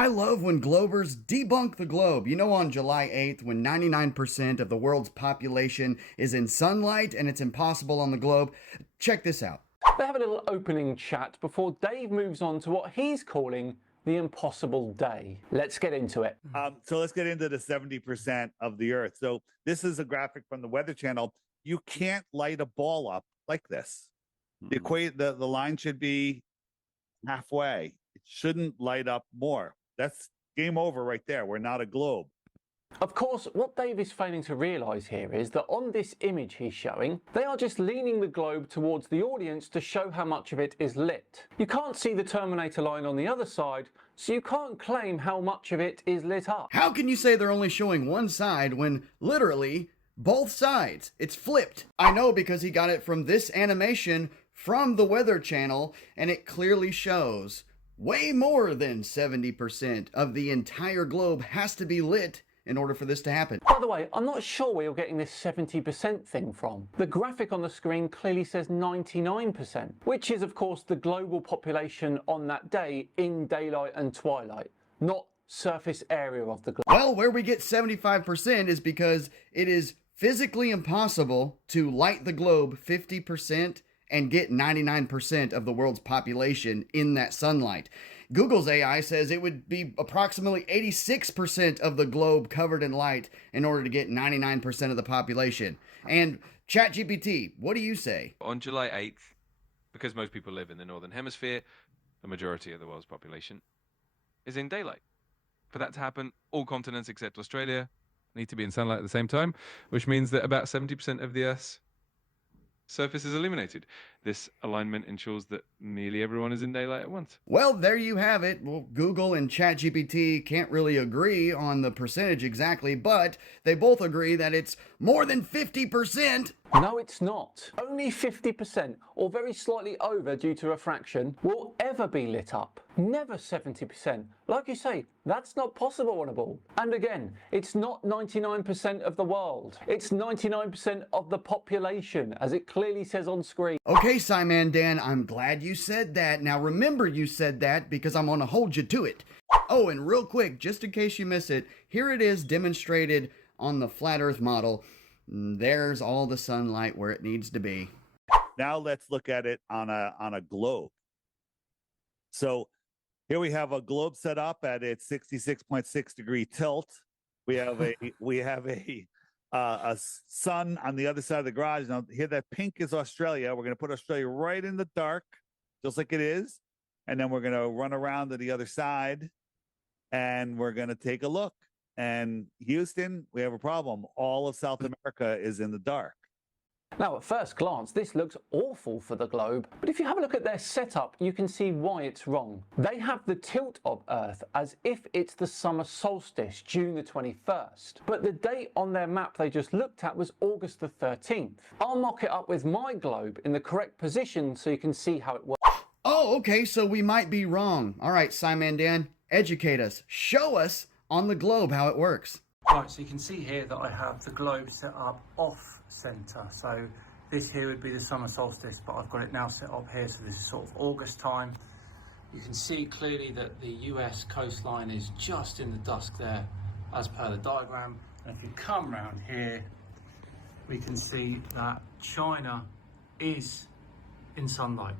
I love when Globers debunk the globe. You know, on July 8th, when 99% of the world's population is in sunlight and it's impossible on the globe. Check this out. They have a little opening chat before Dave moves on to what he's calling the impossible day. Let's get into it. So let's get into the 70% of the Earth. So this is a graphic from the Weather Channel. You can't light a ball up like this. The line should be halfway. It shouldn't light up more. That's game over right there. We're not a globe. Of course, what Dave is failing to realise here is that on this image he's showing, they are just leaning the globe towards the audience to show how much of it is lit. You can't see the Terminator line on the other side, so you can't claim how much of it is lit up. How can you say they're only showing one side when literally both sides? It's flipped. I know because he got it from this animation from the Weather Channel, and it clearly shows way more than 70% of the entire globe has to be lit in order for this to happen. By the way, I'm not sure where you're getting this 70% thing from. The graphic on the screen clearly says 99%, which is of course the global population on that day in daylight and twilight, not surface area of the globe. Well, where we get 75% is because it is physically impossible to light the globe 50% and get 99% of the world's population in that sunlight. Google's AI says it would be approximately 86% of the globe covered in light in order to get 99% of the population. And ChatGPT, what do you say? On July 8th, because most people live in the Northern Hemisphere, the majority of the world's population is in daylight. For that to happen, all continents except Australia need to be in sunlight at the same time, which means that about 70% of the Earth's surface is illuminated. This alignment ensures that nearly everyone is in daylight at once. Well, there you have it. Well, Google and ChatGPT can't really agree on the percentage exactly, but they both agree that it's more than 50%. No, it's not. Only 50%, or very slightly over due to refraction, will ever be lit up. Never 70%. Like you say, that's not possible on a ball. And again, it's not 99% of the world. It's 99% of the population, as it clearly says on screen. Okay, Sciman Dan, I'm glad you said that. Now remember you said that because I'm going to hold you to it. Oh, and real quick, just in case you miss it, here it is demonstrated on the flat Earth model. There's all the sunlight where it needs to be. Now let's look at it on a globe. So here we have a globe set up at its 66.6 degree tilt. We have a sun on the other side of the garage. Now here, that pink is Australia. We're going to put Australia right in the dark, just like it is. And then we're going to run around to the other side and we're going to take a look. And Houston, we have a problem. All of South America is in the dark. Now, at first glance, this looks awful for the globe, but if you have a look at their setup, you can see why it's wrong. They have the tilt of Earth as if it's the summer solstice, June the 21st, but the date on their map they just looked at was August the 13th. I'll mock it up with my globe in the correct position so you can see how it works. Oh, okay, so we might be wrong. All right, Sciman Dan, educate us. Show us on the globe how it works. Right, so you can see here that I have the globe set up off center. So this here would be the summer solstice, but I've got it now set up here. So this is sort of August time. You can see clearly that the US coastline is just in the dusk there as per the diagram. And if you come around here, we can see that China is in sunlight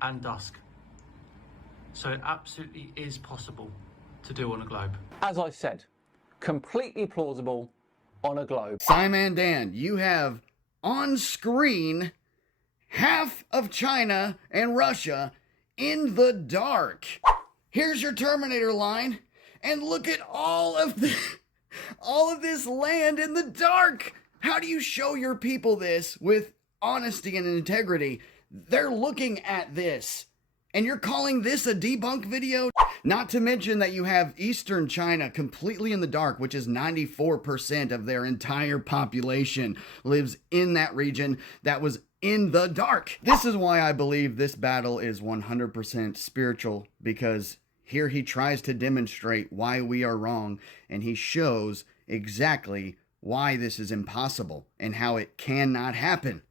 and dusk. So it absolutely is possible to do on a globe. As I said, completely plausible on a globe. Sciman Dan, you have on screen half of China and Russia in the dark. Here's your Terminator line, and look at all of this land in the dark. How do you show your people this with honesty and integrity? They're looking at this, and you're calling this a debunk video? Not to mention that you have Eastern China completely in the dark, which is 94% of their entire population lives in that region that was in the dark. This is why I believe this battle is 100% spiritual, because here he tries to demonstrate why we are wrong, and he shows exactly why this is impossible and how it cannot happen.